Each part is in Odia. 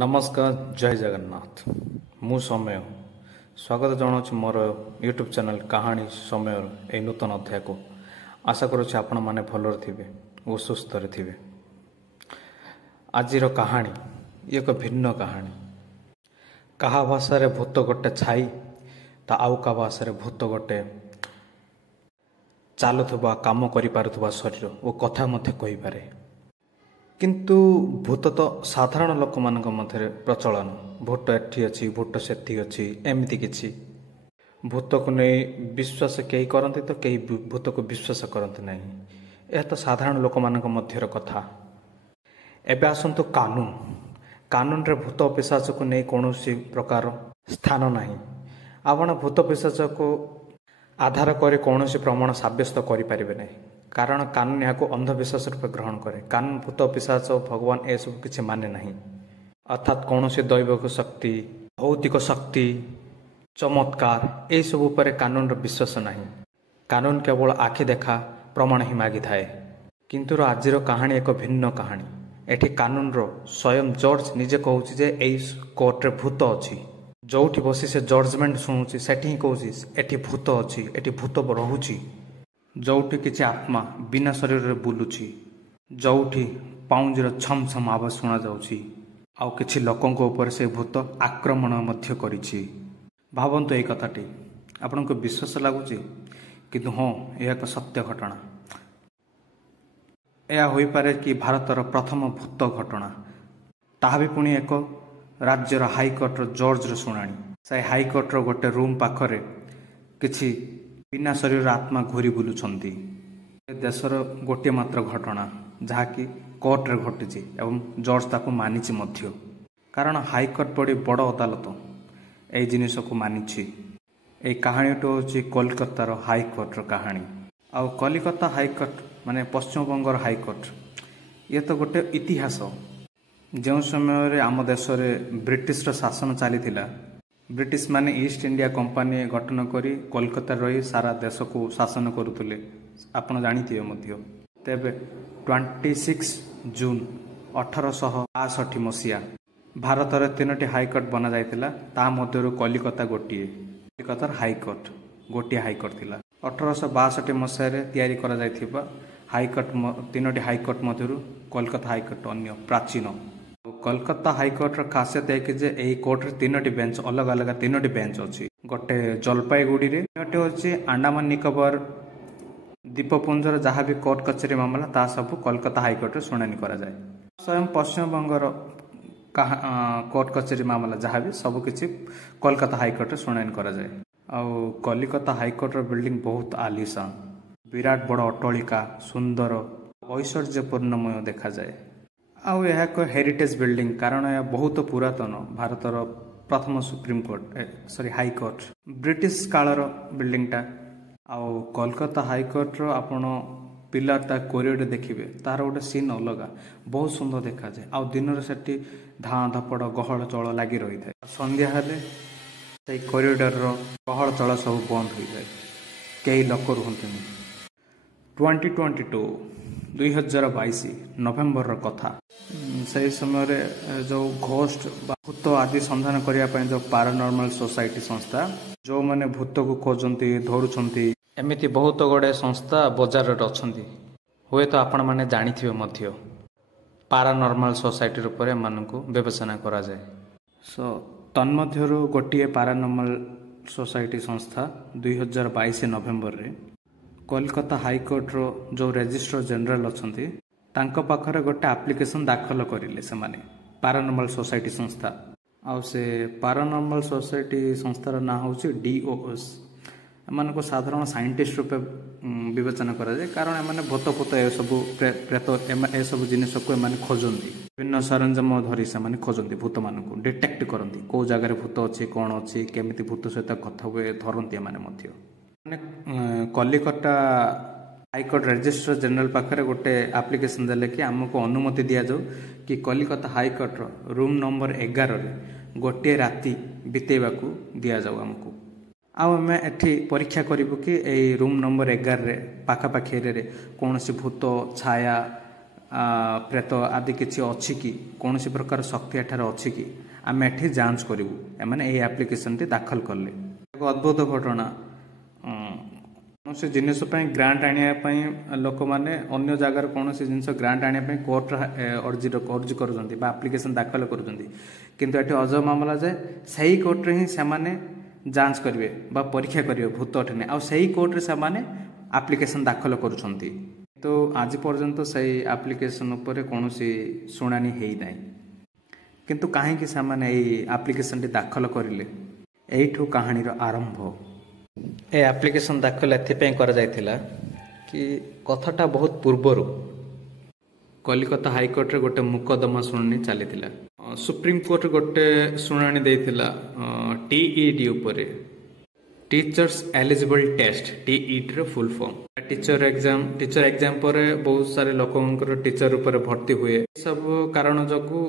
नमस्कार जय जगन्नाथ मु समय स्वागत जनाऊँ मोर यूट्यूब चैनल कहानी समय ए नूतन अध्याय को आशा करुच्ची आपण मैंने भलर थे और सुस्थ थे। आज कहानी ये एक भिन्न कहानी। कहा भाषा भूत गोटे छाई तो आउ का भाषा भूत गोटे चलुवा कम कर शरीर और कथा मध्य कहीपे। किंतु भूत तो साधारण लोक मान मध्य प्रचलन भूत एठी अच्छी भूत सेठी अच्छी एमती किछि भूत को नहीं विश्वास कई करते तो कई भूत को विश्वास करते नहीं। यह तो साधारण लोक मान मध्यर कथा। एबे आसंतु कानून कानून रे भूत पिशाच को नहीं कौन प्रकार स्थान नहीं। आपण भूत पिशाच को आधार कर कौन प्रमाण सब्यस्त करें नहीं, कारण कानून यहाँ अंधविश्वास रूप ग्रहण करे। कानून भूत पिशाच भगवान ए सब किसी माने नहीं। अर्थात कौन दैविक शक्ति भौतिक शक्ति चमत्कार ए सब उपर कानून विश्वास नहीं। कानून केवल आखि देखा प्रमाण ही मागी थाए। किंतु आज कहानी एक भिन्न कहानी। एठी कानून स्वयं जज निजे कहूँ जे कोर्टे भूत अच्छी जोठी बसी से जजमेंट शुणुची सेठी ही कहूँ एठी भूत अच्छी एठी भूत रहुची। जोठी किसी आत्मा बिना शरीर रे बुलुची जोठी पाउंजीर छम छम आवाज शुणा जाउची आउ किछि लोकों ऊपर से भूत आक्रमण मध्य करिछि। भावन्तु एई कथाटी आपनको विश्वास लागुची किंतु हाँ यह एक सत्य घटना। यह होई पारे कि भारतर प्रथम भूत घटना ताहा भी पुणी एक राज्यर हाईकोर्टर जज शुणाणी। से हाईकोर्टर गोटे रूम पाखरे किछि बिना शरीर आत्मा घूरी बुलुछंती। देशर गोटे मात्र घटना जहाँकि कोर्टे घटी एवं जज ताकू मानिछि मध्य, कारण हाईकोर्ट बड़ी बड़ अदालत ए जिनिस को मानिछि। ए कहानीटा हूँ कोलकातार हाईकोर्टर कहानी। आउ कलिकता हाईकोर्ट माने पश्चिमबंगर हाईकोर्ट ये तो गोटे इतिहास। जो समय आम देश में ब्रिटिश शासन चली ब्रिटिश माने ईस्ट इंडिया कंपनी गठन करी कोलकाता रही सारा देश को शासन करुले आपण जानिथिबे मध्य। तेबे 26 जून 1862 मसीहा भारत रे तीनोटी हाईकोर्ट बना जाइतिला। ता मध्यरु कलिकता गोटिए कलिकतार हाईकोर्ट गोटिए हाईकोर्ट थिला। 1862 मसीहा रे तयारी करा जाइथिबा हाईकोर्ट तीनोटी हाईकोर्ट मध्यरु कोलकाता हाईकोर्ट अन्य प्राचीन। कोलकाता हाईकोर्ट खासियत है कि जे एई कोर्ट रे तीनोटी बेंच अलग अलग तीनोटी बेंच अछि। गोटे जलपाईगुड़ी रे गोटे होछि अंडमान निकोबर द्वीपपुंजर जहाँ भी कोर्ट कचेरी मामला ता सब कोलकाता हाईकोर्ट रे शुणानी करा जाए। स्वयं पश्चिम बंगर कोर्ट कचेरी मामला जहाँ भी सब किछि कोलकाता हाईकोर्ट रे शुणानी करा जाए। आउ कलिकता हाईकोर्ट रो बिल्डिंग बहुत आलीशान विराट बड़ अट्टालिका सुंदर ऐश्वर्यपूर्णमय देखा जाए। आउ यह एक हेरिटेज बिल्डिंग, कारण यह बहुत पुरातन भारतर प्रथम supreme court sorry high court British कालर बिल्डिंगटा। आउ कोलकाता हाईकोर्ट आपण पिलर ता कोरिडोर देखिए तार गोटे सीन अलग बहुत सुंदर देखा जाए। आउ दिन से धाँ धपड़ गहल चल लगी रही है। संध्या हेले से कोरिडोर गहल चल सब बंद हो जाए, कई लोक रुहंतनी। 2022 नवेम्बर कथा। से समय जो घोस्ट भूत आदि संधान करने जो पैरानॉर्मल सोसाइटी संस्था जो माने भूत को खोजती धरुंट एमती बहुत गुड़े संस्था बजार अच्छी हुए तो आपण मैंने जानिथिबे मध्य पैरानॉर्मल सोसाइटी रूप मानक विवेचना करा जाए। सो तन्मध्यरु गोटे पैरानॉर्मल सोसाइटी संस्था 2022 नवेम्बर रे कोलकाता हाईकोर्ट रो जो रजिस्ट्रार जनरल अच्छी तांको पाखरे गोटे एप्लिकेशन दाखल करिले से माने पैरानॉर्मल सोसाइटी संस्था। आउ से पैरानॉर्मल सोसाइटी संस्थार ना हूँ DOS। एमान को साधारण साइंटिस्ट रूपे विवेचना करा जाए, कारण एमाने भूत फूत ए सब प्रेत ए सब जिनिस को एमाने खोजंती विभिन्न सरंजाम धरी से माने खोजंती भूत मान को डिटेक्ट करंती को जगह भूत अच्छी कौन अच्छी केमिति भूत सहित कथा हुए धरती एमाने मध्य। कलिकता हाईकोर्ट रजिस्ट्रार जनरल पाखरे गोटे एप्लिकेशन देले कि आमको अनुमति दिया जाऊ कि कलिकता हाईकोर्ट रूम नंबर 11 रे गोटे राति बितेबाकू दिया जाऊ आमको। आउ आम एठी परीक्षा करूँ कि रूम नंबर 11 रे पाखापाखि रे कौन सी भूत छाया ପ୍ରେତ ଆଦି କିଛି ଅଛି କି, କୌଣସି ପ୍ରକାର ଶକ୍ତି ଏଠାରେ ଅଛି କି, ଆମେ ଏଠି ଯାଞ୍ଚ କରିବୁ। ଏମାନେ ଏହି ଆପ୍ଲିକେସନଟି ଦାଖଲ କଲେ। ଏକ ଅଦ୍ଭୁତ ଘଟଣା, କୌଣସି ଜିନିଷ ପାଇଁ ଗ୍ରାଣ୍ଟ ଆଣିବା ପାଇଁ ଲୋକମାନେ ଅନ୍ୟ ଜାଗାରେ କୌଣସି ଜିନିଷ ଗ୍ରାଣ୍ଟ ଆଣିବା ପାଇଁ କୋର୍ଟରେ ଅର୍ଜି କରୁଛନ୍ତି ବା ଆପ୍ଲିକେସନ ଦାଖଲ କରୁଛନ୍ତି, କିନ୍ତୁ ଏଠି ଅଜବ ମାମଲା ଯେ ସେହି କୋର୍ଟରେ ହିଁ ସେମାନେ ଯାଞ୍ଚ କରିବେ ବା ପରୀକ୍ଷା କରିବେ ଭୂତ ଅଟେ ନାହିଁ, ଆଉ ସେହି କୋର୍ଟରେ ସେମାନେ ଆପ୍ଲିକେସନ ଦାଖଲ କରୁଛନ୍ତି। କିନ୍ତୁ ଆଜି ପର୍ଯ୍ୟନ୍ତ ସେହି ଆପ୍ଲିକେସନ ଉପରେ କୌଣସି ଶୁଣାଣି ହେଇନାହିଁ। କିନ୍ତୁ କାହିଁକି ସେମାନେ ଏହି ଆପ୍ଲିକେସନଟି ଦାଖଲ କରିଲେ, ଏଇଠୁ କାହାଣୀର ଆରମ୍ଭ। ଏ ଆପ୍ଲିକେସନ ଦାଖଲ ଏଥିପାଇଁ କରାଯାଇଥିଲା କି କଥାଟା ବହୁତ ପୂର୍ବରୁ କଲିକତା ହାଇକୋର୍ଟରେ ଗୋଟେ ମୁକଦମା ଶୁଣାଣି ଚାଲିଥିଲା। ସୁପ୍ରିମକୋର୍ଟ ଗୋଟେ ଶୁଣାଣି ଦେଇଥିଲା TET ଉପରେ, ଟିଚର୍ସ ଏଲିଜିବଲ୍ ଟେଷ୍ଟ, TET ର ଫୁଲ୍ ଫର୍ମ। ଟିଚର ଏକ୍ଜାମ ପରେ ବହୁତ ସାରା ଲୋକଙ୍କର ଟିଚର ଉପରେ ଭର୍ତ୍ତି ହୁଏ। ସବୁ କାରଣ ଯୋଗୁଁ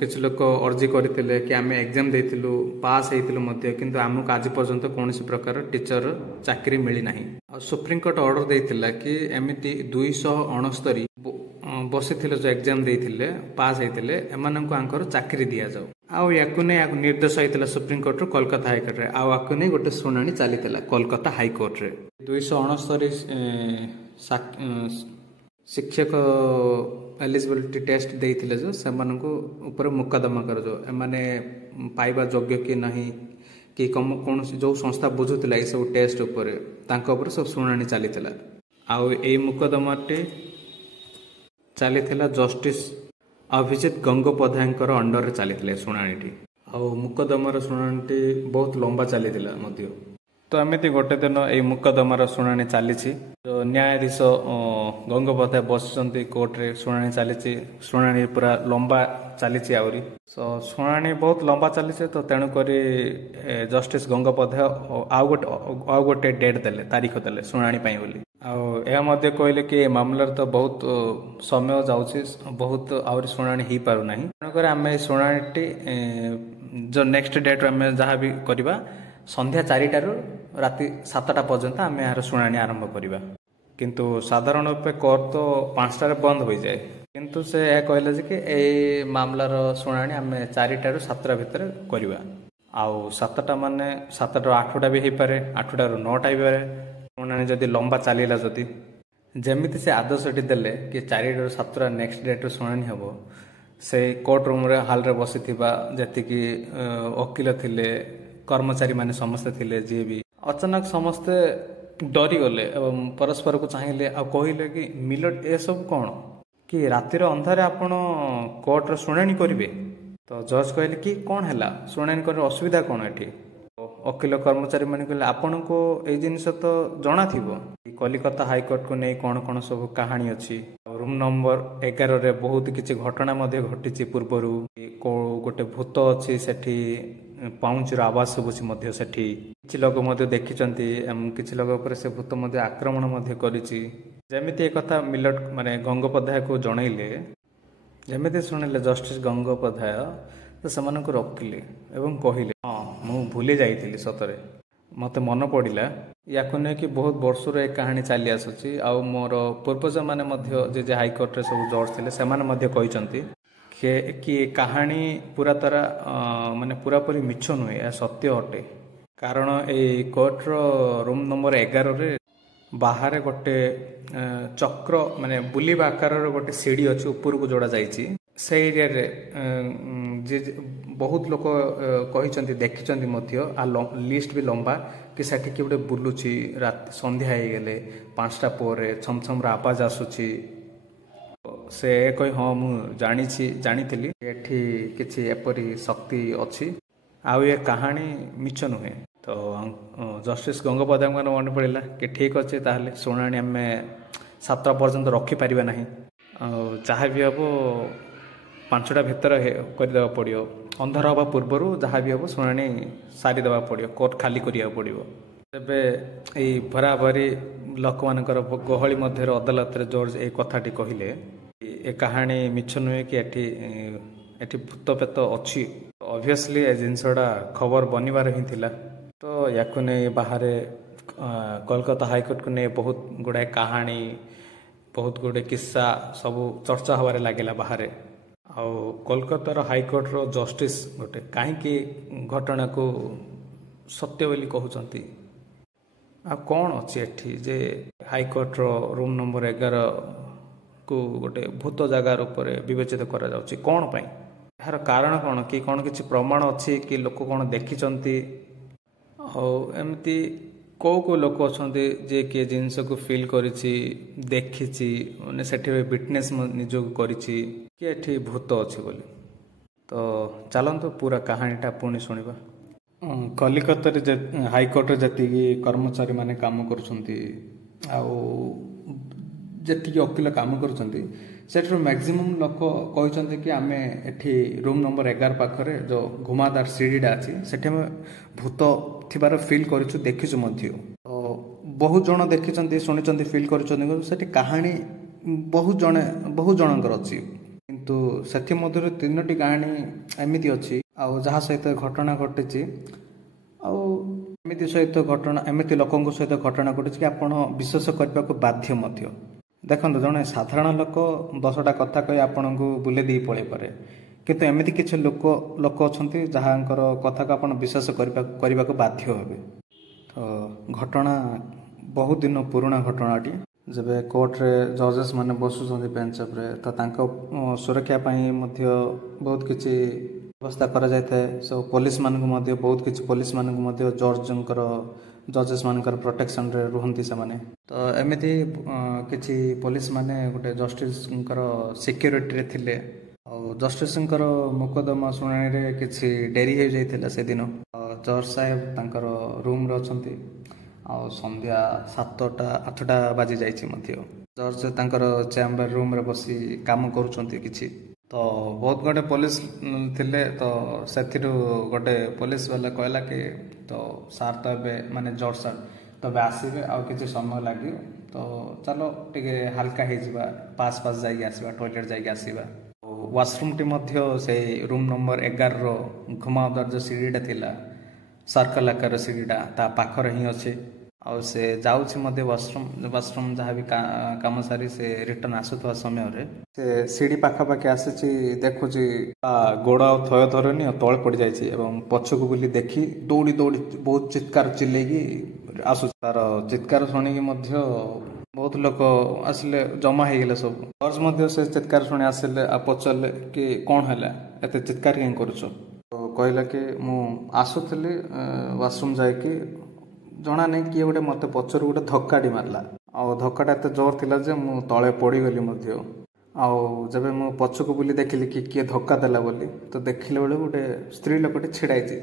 କିଛି ଲୋକ ଅର୍ଜି କରିଥିଲେ କି ଆମେ ଏକ୍ଜାମ ଦେଇଥିଲୁ, ପାସ୍ ହେଇଥିଲୁ ମଧ୍ୟ, କିନ୍ତୁ ଆମକୁ ଆଜି ପର୍ଯ୍ୟନ୍ତ କୌଣସି ପ୍ରକାର ଟିଚର ଚାକିରି ମିଳିନାହିଁ। ଆଉ ସୁପ୍ରିମକୋର୍ଟ ଅର୍ଡର ଦେଇଥିଲା କି ଏମିତି 269 ବସିଥିଲେ ଯେଉଁ ଏକ୍ଜାମ ଦେଇଥିଲେ, ପାସ୍ ହେଇଥିଲେ, ଏମାନଙ୍କୁ ଆଙ୍କର ଚାକିରି ଦିଆଯାଉ। ଆଉ ୟାକୁ ନେଇ ନିର୍ଦ୍ଦେଶ ହେଇଥିଲା ସୁପ୍ରିମକୋର୍ଟରୁ କୋଲକାତା ହାଇକୋର୍ଟରେ। ଆଉ ୟାକୁ ନେଇ ଗୋଟେ ଶୁଣାଣି ଚାଲିଥିଲା କୋଲକାତା ହାଇକୋର୍ଟରେ। 269 ଶିକ୍ଷକ ଏଲିଜିବିଲିଟି ଟେଷ୍ଟ ଦେଇଥିଲେ ଯେଉଁ ସେମାନଙ୍କୁ ଉପରେ ମୁକଦମା କରାଯାଉ, ଏମାନେ ପାଇବା ଯୋଗ୍ୟ କି ନାହିଁ କି କୌଣସି ଯେଉଁ ସଂସ୍ଥା ବୁଝୁଥିଲା ଏସବୁ ଟେଷ୍ଟ ଉପରେ, ତାଙ୍କ ଉପରେ ସବୁ ଶୁଣାଣି ଚାଲିଥିଲା। ଆଉ ଏଇ ମୁକଦମାଟି ଚାଲିଥିଲା ଜଷ୍ଟିସ୍ ଅଭିଜିତ ଗଙ୍ଗୋପାଧ୍ୟାୟଙ୍କର ଅଣ୍ଡରରେ ଚାଲିଥିଲା ଶୁଣାଣିଟି। ଆଉ ମୁକଦମାର ଶୁଣାଣିଟି ବହୁତ ଲମ୍ବା ଚାଲିଥିଲା ମଧ୍ୟ। ତ ଏମିତି ଗୋଟେ ଦିନ ଏଇ ମୁକଦମାର ଶୁଣାଣି ଚାଲିଛି, ନ୍ୟାୟାଧୀଶ ଗଙ୍ଗୋପାଧ୍ୟାୟ ବସିଛନ୍ତି କୋର୍ଟରେ, ଶୁଣାଣି ଚାଲିଛି, ଶୁଣାଣି ପୁରା ଲମ୍ବା ଚାଲିଛି ଆହୁରି। ଶୁଣାଣି ବହୁତ ଲମ୍ବା ଚାଲିଛି, ତ ତେଣୁକରି ଜଷ୍ଟିସ୍ ଗଙ୍ଗୋପାଧ୍ୟାୟ ଆଉ ଗୋଟେ ଡେଟ୍ ଦେଲେ, ତାରିଖ ଦେଲେ ଶୁଣାଣି ପାଇଁ ବୋଲି। ଆଉ ଏହା ମଧ୍ୟ କହିଲେ କି ଏ ମାମଲାରେ ତ ବହୁତ ସମୟ ଯାଉଛି, ବହୁତ ଆହୁରି ଶୁଣାଣି ହେଇପାରୁନାହିଁ, ତେଣୁକରି ଆମେ ଏ ଶୁଣାଣିଟି ଯେଉଁ ନେକ୍ସଟ ଡେଟ୍ରେ ଆମେ ଯାହା ବି କରିବା, ସନ୍ଧ୍ୟା 4ଟାରୁ ରାତି 7ଟା ପର୍ଯ୍ୟନ୍ତ ଆମେ ଏହାର ଶୁଣାଣି ଆରମ୍ଭ କରିବା। କିନ୍ତୁ ସାଧାରଣ ରୂପେ କୋର୍ଟ ତ 5ଟାରେ ବନ୍ଦ ହୋଇଯାଏ, କିନ୍ତୁ ସେ ଏହା କହିଲେ ଯେ କି ଏଇ ମାମଲାର ଶୁଣାଣି ଆମେ 4ଟାରୁ 7ଟା ଭିତରେ କରିବା। ଆଉ 7ଟା ମାନେ 7ଟାରୁ 8ଟା ବି ହେଇପାରେ, 8ଟାରୁ 9ଟା ହେଇପାରେ। ଶୁଣାଣି ଯଦି ଲମ୍ବା ଚାଲିଲା, ଯଦି ଯେମିତି ସେ ଆଦେଶଟି ଦେଲେ କି 4ଟାରୁ 7ଟା ନେକ୍ସଟ ଡେଟ୍ରେ ଶୁଣାଣି ହେବ, ସେଇ କୋର୍ଟ ରୁମ୍ରେ ହଲ୍ରେ ବସିଥିବା ଯେତିକି ଓକିଲ ଥିଲେ, କର୍ମଚାରୀମାନେ ସମସ୍ତେ ଥିଲେ, ଯିଏ ବି ଅଚାନକ ସମସ୍ତେ ଡରିଗଲେ ଏବଂ ପରସ୍ପରକୁ ଚାହିଁଲେ ଆଉ କହିଲେ କି ମିଲଟ ଏସବୁ କ'ଣ, କି ରାତିର ଅନ୍ଧାରେ ଆପଣ କୋର୍ଟର ଶୁଣାଣି କରିବେ? ତ ଜଜ୍ କହିଲେ କି କ'ଣ ହେଲା, ଶୁଣାଣି କରିବାର ଅସୁବିଧା କ'ଣ ଏଠି? ଓକିଲ କର୍ମଚାରୀମାନେ କହିଲେ ଆପଣଙ୍କୁ ଏଇ ଜିନିଷ ତ ଜଣାଥିବ, କଲିକତା ହାଇକୋର୍ଟକୁ ନେଇ କ'ଣ କ'ଣ ସବୁ କାହାଣୀ ଅଛି। ରୁମ୍ ନମ୍ବର 11ରେ ବହୁତ କିଛି ଘଟଣା ମଧ୍ୟ ଘଟିଛି ପୂର୍ବରୁ, କେଉଁ ଗୋଟେ ଭୂତ ଅଛି ସେଠି, ପାଉଁଜିର ଆବାଜ ଶୁଭୁଛି ମଧ୍ୟ ସେଠି, କିଛି ଲୋକ ମଧ୍ୟ ଦେଖିଛନ୍ତି, କିଛି ଲୋକ ଉପରେ ସେ ଭୂତ ମଧ୍ୟ ଆକ୍ରମଣ ମଧ୍ୟ କରିଛି। ଯେମିତି ଏକଥା ମିଲଟ ମାନେ ଗଙ୍ଗୋପାଧ୍ୟାୟକୁ ଜଣାଇଲେ, ଯେମିତି ଶୁଣିଲେ ଜଷ୍ଟିସ୍ ଗଙ୍ଗୋପାଧ୍ୟାୟ, ତ ସେମାନଙ୍କୁ ରଖିଲେ ଏବଂ କହିଲେ ହଁ ମୁଁ ଭୁଲି ଯାଇଥିଲି, ସତରେ ମୋତେ ମନେ ପଡ଼ିଲା, ୟାକୁ ନେଇକି ବହୁତ ବର୍ଷରୁ ଏ କାହାଣୀ ଚାଲି ଆସୁଛି। ଆଉ ମୋର ପୂର୍ବଜମାନେ ମଧ୍ୟ ଯେ ହାଇକୋର୍ଟରେ ସବୁ ଜଜ୍ ଥିଲେ, ସେମାନେ ମଧ୍ୟ କହିଛନ୍ତି କି ଏ କାହାଣୀ ମାନେ ପୁରାପୁରି ମିଛ ନୁହେଁ, ଏହା ସତ୍ୟ ଅଟେ। କାରଣ ଏଇ କୋର୍ଟର ରୁମ୍ ନମ୍ବର 11ରେ ବାହାରେ ଗୋଟେ ଚକ୍ର ମାନେ ବୁଲିବା ଆକାରର ଗୋଟେ ସିଡ଼ି ଅଛି, ଉପରକୁ ଯୋଡ଼ା ଯାଇଛି। ସେ ଏରିଆରେ ବହୁତ ଲୋକ କହିଛନ୍ତି, ଦେଖିଛନ୍ତି ମଧ୍ୟ, ଲିଷ୍ଟ ବି ଲମ୍ବା, କି ସେଠି କିଏ ଗୋଟେ ବୁଲୁଛି ରାତି ସନ୍ଧ୍ୟା ହେଇଗଲେ 5ଟା ପରେ, ଛମଛମର ଆବାଜ ଆସୁଛି। ସେ କହି ହଁ ମୁଁ ଜାଣିଥିଲି ଏଠି କିଛି ଏପରି ଶକ୍ତି ଅଛି, ଆଉ ଏ କାହାଣୀ ମିଛ ନୁହେଁ। ତ ଜଷ୍ଟିସ୍ ଗଙ୍ଗୋପାଧ୍ୟାୟଙ୍କର ମନେ ପଡ଼ିଲା କି ଠିକ୍ ଅଛି, ତାହେଲେ ଶୁଣାଣି ଆମେ 7ଟା ପର୍ଯ୍ୟନ୍ତ ରଖିପାରିବା ନାହିଁ, ଆଉ ଯାହା ବି ହେବ 5ଟା ଭିତରେ କରିଦେବାକୁ ପଡ଼ିବ, ଅନ୍ଧାର ହେବା ପୂର୍ବରୁ ଯାହା ବି ହେବ ଶୁଣାଣି ସାରିଦେବାକୁ ପଡ଼ିବ, କୋର୍ଟ ଖାଲି କରିବାକୁ ପଡ଼ିବ। ତେବେ ଏଇ ଭରାଭରି ଲୋକମାନଙ୍କର ଗହଳି ମଧ୍ୟରେ ଅଦାଲତରେ ଜଜ୍ ଏଇ କଥାଟି କହିଲେ, ଏ କାହାଣୀ ମିଛ ନୁହେଁ କି ଏଠି ଭୂତ ପ୍ରେତ ଅଛି। ଅବଭିୟସଲି ଏ ଜିନିଷଟା ଖବର ବନିବାର ହିଁ ଥିଲା। ତ ୟାକୁ ନେଇ ବାହାରେ କୋଲକାତା ହାଇକୋର୍ଟକୁ ନେଇ ବହୁତ ଗୁଡ଼ାଏ କାହାଣୀ ବହୁତ ଗୁଡ଼ିଏ କିସ୍ସା ସବୁ ଚର୍ଚ୍ଚା ହେବାରେ ଲାଗିଲା ବାହାରେ। ଆଉ କୋଲକାତାର ହାଇକୋର୍ଟର ଜଷ୍ଟିସ୍ ଗୋଟେ କାହିଁକି ଘଟଣାକୁ ସତ୍ୟ ବୋଲି କହୁଛନ୍ତି? ଆଉ କ'ଣ ଅଛି ଏଠି ଯେ ହାଇକୋର୍ଟର ରୁମ୍ ନମ୍ବର 11କୁ ଗୋଟେ ଭୂତ ଜାଗା ରୂପରେ ବିବେଚିତ କରାଯାଉଛି? କ'ଣ ପାଇଁ? ଏହାର କାରଣ କ'ଣ? କି କ'ଣ କିଛି ପ୍ରମାଣ ଅଛି କି ଲୋକ କ'ଣ ଦେଖିଛନ୍ତି? ଆଉ ଏମିତି କେଉଁ ଲୋକ ଅଛନ୍ତି ଯିଏ କିଏ ଜିନିଷକୁ ଫିଲ୍ କରିଛି, ଦେଖିଛି, ମାନେ ସେଠି ୱିଟନେସ୍ ନିଜକୁ କରିଛି କି ଏଠି ଭୂତ ଅଛି ବୋଲି? ତ ଚାଲନ୍ତୁ ପୁରା କାହାଣୀଟା ପୁଣି ଶୁଣିବା। କଲିକତାରେ ହାଇକୋର୍ଟରେ ଯେତିକି କର୍ମଚାରୀମାନେ କାମ କରୁଛନ୍ତି ଆଉ ଯେତିକି ଓକିଲ କାମ କରୁଛନ୍ତି, ସେଠାରୁ ମ୍ୟାକ୍ସିମମ୍ ଲୋକ କହିଛନ୍ତି କି ଆମେ ଏଠି ରୁମ୍ ନମ୍ବର 11 ପାଖରେ ଯେଉଁ ଘୁମାଦାର ସିଡ଼ିଟା ଅଛି ସେଠି ଆମେ ଭୂତ ଥିବାର ଫିଲ୍ କରିଛୁ, ଦେଖିଛୁ ମଧ୍ୟ। ତ ବହୁତ ଜଣ ଦେଖିଛନ୍ତି, ଶୁଣିଛନ୍ତି, ଫିଲ୍ କରିଛନ୍ତି। ସେଠି କାହାଣୀ ବହୁ ଜଣଙ୍କର ଅଛି, କିନ୍ତୁ ସେଥିମଧ୍ୟରୁ 3ଟି କାହାଣୀ ଏମିତି ଅଛି ଆଉ ଯାହା ସହିତ ଘଟଣା ଘଟିଛି ଆଉ ଏମିତି ଲୋକଙ୍କ ସହିତ ଘଟଣା ଘଟିଛି କି ଆପଣ ବିଶ୍ୱାସ କରିବାକୁ ବାଧ୍ୟ ମଧ୍ୟ। ଦେଖନ୍ତୁ, ଜଣେ ସାଧାରଣ ଲୋକ 10ଟା କଥା କହି ଆପଣଙ୍କୁ ବୁଲେଇ ଦେଇ ପଳେଇ ପାରେ, କିନ୍ତୁ ଏମିତି କିଛି ଲୋକ ଅଛନ୍ତି ଯାହାଙ୍କର କଥାକୁ ଆପଣ ବିଶ୍ୱାସ କରିବାକୁ ବାଧ୍ୟ ହେବେ। ତ ଘଟଣା ବହୁତ ଦିନ ପୁରୁଣା ଘଟଣାଟି। ଯେବେ କୋର୍ଟରେ ଜଜେସ୍ ମାନେ ବସୁଛନ୍ତି ବେଞ୍ଚ ଉପରେ, ତ ତାଙ୍କ ସୁରକ୍ଷା ପାଇଁ ମଧ୍ୟ ବହୁତ କିଛି ବ୍ୟବସ୍ଥା କରାଯାଇଥାଏ। ସବୁ ପୋଲିସ ମାନଙ୍କୁ ମଧ୍ୟ ଜଜେସ୍ ମାନଙ୍କର ପ୍ରୋଟେକ୍ସନରେ ରୁହନ୍ତି ସେମାନେ। ତ ଏମିତି କିଛି ପୋଲିସ ମାନେ ଗୋଟେ ଜଷ୍ଟିସଙ୍କର ସିକ୍ୟୁରିଟିରେ ଥିଲେ ଆଉ ଜଷ୍ଟିସଙ୍କର ମୋକଦ୍ଦମା ଶୁଣାଣିରେ କିଛି ଡେରି ହେଇଯାଇଥିଲା ସେଦିନ। ଜଜ୍ ସାହେବ ତାଙ୍କର ରୁମ୍ରେ ଅଛନ୍ତି ଆଉ ସନ୍ଧ୍ୟା 7-8 ବାଜି ଯାଇଛି ମଧ୍ୟ। ଜଜ୍ ତାଙ୍କର ଚେମ୍ବର ରୁମ୍ରେ ବସି କାମ କରୁଛନ୍ତି କିଛି। ତ ବହୁତ ଗୋଟେ ପୋଲିସ ଥିଲେ। ତ ସେଥିରୁ ଗୋଟେ ପୋଲିସ ବାଲା କହିଲା କି ତ ସାର୍ ତ ଏବେ ମାନେ ଜଜ୍ ସାର୍ ତ ଏବେ ଆସିବେ, ଆଉ କିଛି ସମୟ ଲାଗିବ, ତ ଚାଲ ଟିକେ ହାଲକା ହେଇଯିବା, ପାସ୍ ଯାଇକି ଆସିବା, ଟଏଲେଟ୍ ଯାଇକି ଆସିବା। ୱାସରୁମ୍ଟି ମଧ୍ୟ ସେଇ ରୁମ୍ ନମ୍ବର 11ର ଘୁମାଦାର ଯେଉଁ ସିଡ଼ିଟା ଥିଲା, ସର୍କଲ ଆକାର ସିଡ଼ିଟା ତା ପାଖରେ ହିଁ ଅଛି। ଆଉ ସେ ଯାଉଛି ମଧ୍ୟ ୱାସରୁମ୍ ଯାହା ବି କାମ ସାରି ସେ ରିଟର୍ନ ଆସୁଥିବା ସମୟରେ ସେ ସିଡ଼ି ପାଖାପାଖି ଆସିଛି, ଦେଖୁଛି ତା ଗୋଡ଼ ଆଉ ଥୟ ଧରୁନି ଆଉ ତଳେ ପଡ଼ିଯାଇଛି ଏବଂ ପଛକୁ ବୁଲି ଦେଖି ଦୌଡ଼ି ବହୁତ ଚିତ୍କାର ଚିଲେଇକି ଆସୁଛି। ତାର ଚିତ୍କାର ଶୁଣିକି ମଧ୍ୟ ବହୁତ ଲୋକ ଆସିଲେ, ଜମା ହେଇଗଲେ ସବୁ। ଜଜ୍ ମଧ୍ୟ ସେ ଚିତ୍କାର ଶୁଣି ଆସିଲେ ଆଉ ପଚାରିଲେ କି କ'ଣ ହେଲା, ଏତେ ଚିତ୍କାର କାହିଁ କରୁଛ? ତ କହିଲା କି ମୁଁ ଆସୁଥିଲି ୱାସରୁମ୍ ଯାଇକି, ଜଣା ନାହିଁ କିଏ ଗୋଟେ ମୋତେ ପଛରୁ ଗୋଟେ ଧକ୍କାଟି ମାରିଲା ଆଉ ଧକ୍କାଟା ଏତେ ଜୋର ଥିଲା ଯେ ମୁଁ ତଳେ ପଡ଼ିଗଲି ମଧ୍ୟ। ଆଉ ଯେବେ ମୁଁ ପଛକୁ ବୁଲି ଦେଖିଲି କି କିଏ ଧକ୍କା ଦେଲା ବୋଲି, ତ ଦେଖିଲା ବେଳକୁ ଗୋଟେ ସ୍ତ୍ରୀ ଲୋକଟି ଛିଡ଼ା ହେଇଛି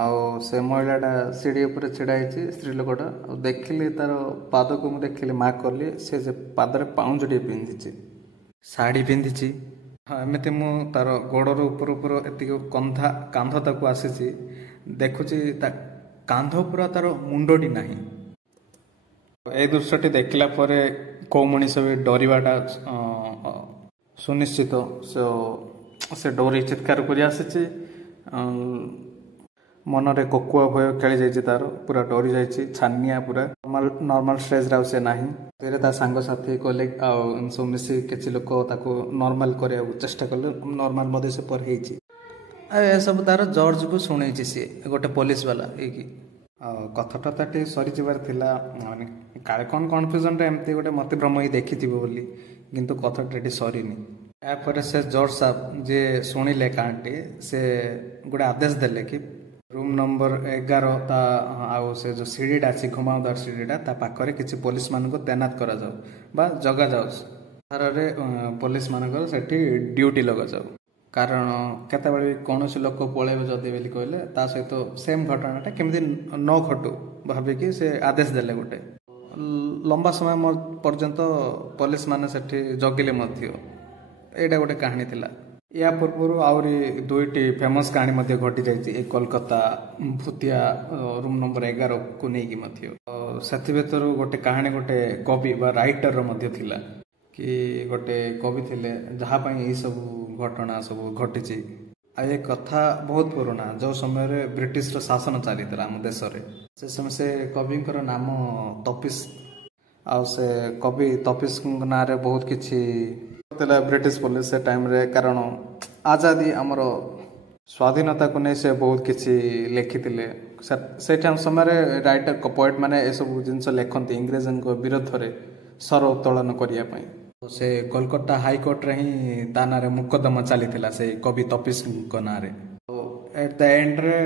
ଆଉ ସେ ମହିଳାଟା ସିଡ଼ି ଉପରେ ଛିଡ଼ା ହେଇଛି, ସ୍ତ୍ରୀ ଲୋକଟା। ଆଉ ଦେଖିଲି ତାର ପାଦକୁ ମୁଁ ଦେଖିଲି, ମାର୍କ କଲି, ସେ ଯେ ପାଦରେ ପାଉଁଜିଟିଏ ପିନ୍ଧିଛି, ଶାଢ଼ୀ ପିନ୍ଧିଛି। ହଁ, ଏମିତି ମୁଁ ତାର ଗୋଡ଼ର ଉପରୁ ଏତିକି କାନ୍ଧ ତାକୁ ଆସିଛି, ଦେଖୁଛି ତା କାନ୍ଧ ପୁରା, ତାର ମୁଣ୍ଡଟି ନାହିଁ। এই ଦୃଶ୍ୟଟି ଦେଖିଲା ପରେ କେଉଁ ମଣିଷ ବି ଡରିବାଟା ସୁନିଶ୍ଚିତ। ସେ ଡରି ଚିତ୍କାର କରି ଆସିଛି, ମନରେ କୋକୁଆ ଭୟ ଖେଳି ଯାଇଛି, ତାର ପୁରା ଡରି ଯାଇଛି, ଛାନିଆ ପୁରା। ନର୍ମାଲ ଷ୍ଟେଜ୍ରେ ଆଉ ସେ ନାହିଁ। ଫେରେ ତା ସାଙ୍ଗସାଥି କଲିଗ ଆଉ ସବୁ ମିଶି କିଛି ଲୋକ ତାକୁ ନର୍ମାଲ କରିବାକୁ ଚେଷ୍ଟା କଲେ, ନର୍ମାଲ ମଧ୍ୟ ସେ ପରେ ହେଇଛି। ଆଉ ଏସବୁ ତାର ଜଜ୍କୁ ଶୁଣେଇଛି ସିଏ, ଗୋଟେ ପୋଲିସ ବାଲା ହେଇକି। ଆଉ କଥାଟି ସରିଯିବାର ଥିଲା, ମାନେ କାଳେ କ'ଣ କନଫ୍ୟୁଜନରେ ଏମିତି ଗୋଟେ ମତିଭ୍ରମ ହେଇ ଦେଖିଥିବ ବୋଲି, କିନ୍ତୁ କଥାଟା ଏଠି ସରିନି। ଏହାପରେ ସେ ଜଜ୍ ସାହେବ ଯିଏ ଶୁଣିଲେ କାହାଣୀଟି, ସେ ଗୋଟେ ଆଦେଶ ଦେଲେ କି ରୁମ୍ ନମ୍ବର 11 ଆଉ ସେ ଯେଉଁ ସିଡ଼ିଟା ଅଛି, ଘୁମାଦାର ସିଡ଼ିଟା, ତା ପାଖରେ କିଛି ପୋଲିସ ମାନଙ୍କୁ ତୈନାତ କରାଯାଉ ବା ଜଗାଯାଉ। ଧାରାରେ ପୋଲିସ ମାନଙ୍କର ସେଠି ଡ୍ୟୁଟି ଲଗାଯାଉ, କାରଣ କେତେବେଳେ କୌଣସି ଲୋକ ପଳେଇବ ଯଦି ବୋଲି କହିଲେ ତା ସହିତ ସେମ୍ ଘଟଣାଟା କେମିତି ନ ଘଟୁ ଭାବିକି ସେ ଆଦେଶ ଦେଲେ। ଗୋଟେ ଲମ୍ବା ସମୟ ପର୍ଯ୍ୟନ୍ତ ପୋଲିସ ମାନେ ସେଠି ଜଗିଲେ ମଧ୍ୟ। ଏଇଟା ଗୋଟେ କାହାଣୀ ଥିଲା। ୟା ପୂର୍ବରୁ ଆହୁରି 2ଟି ଫେମସ୍ କାହାଣୀ ମଧ୍ୟ ଘଟିଯାଇଛି ଏଇ କୋଲକାତା ଭୂତିଆ ରୁମ୍ ନମ୍ବର 11କୁ ନେଇକି ମଧ୍ୟ। ସେଥିଭିତରୁ ଗୋଟେ କାହାଣୀ ଗୋଟେ କବି ବା ରାଇଟରର ମଧ୍ୟ ଥିଲା, କି ଗୋଟେ କବି ଥିଲେ ଯାହା ପାଇଁ ଏଇସବୁ ଘଟଣା ସବୁ ଘଟିଛି। ଆଉ ଏ କଥା ବହୁତ ପୁରୁଣା, ଯେଉଁ ସମୟରେ ବ୍ରିଟିଶର ଶାସନ ଚାଲିଥିଲା ଆମ ଦେଶରେ। ସେ ସମୟ ସେ କବିଙ୍କର ନାମ ତପିସ୍ ଆଉ ସେ କବି ତପିସଙ୍କ ନାଁରେ ବହୁତ କିଛି ଥିଲା ବ୍ରିଟିଶ ପୋଲିସ ସେ ଟାଇମ୍ରେ, କାରଣ ଆଜାଦି ଆମର ସ୍ୱାଧୀନତାକୁ ନେଇ ସେ ବହୁତ କିଛି ଲେଖିଥିଲେ। ସେ ଟାଇମ୍ ସମୟରେ ରାଇଟର ପୋଏଟ ମାନେ ଏସବୁ ଜିନିଷ ଲେଖନ୍ତି ଇଂରେଜଙ୍କ ବିରୋଧରେ ସ୍ୱର ଉତ୍ତୋଳନ କରିବା ପାଇଁ। ସେ କୋଲକାତା ହାଇକୋର୍ଟରେ ହିଁ ତା ନାଁରେ ମୁକଦମା ଚାଲିଥିଲା ସେ କବି ତପିସଙ୍କ ନାଁରେ। ଏଟ୍ ଦ ଏଣ୍ଡରେ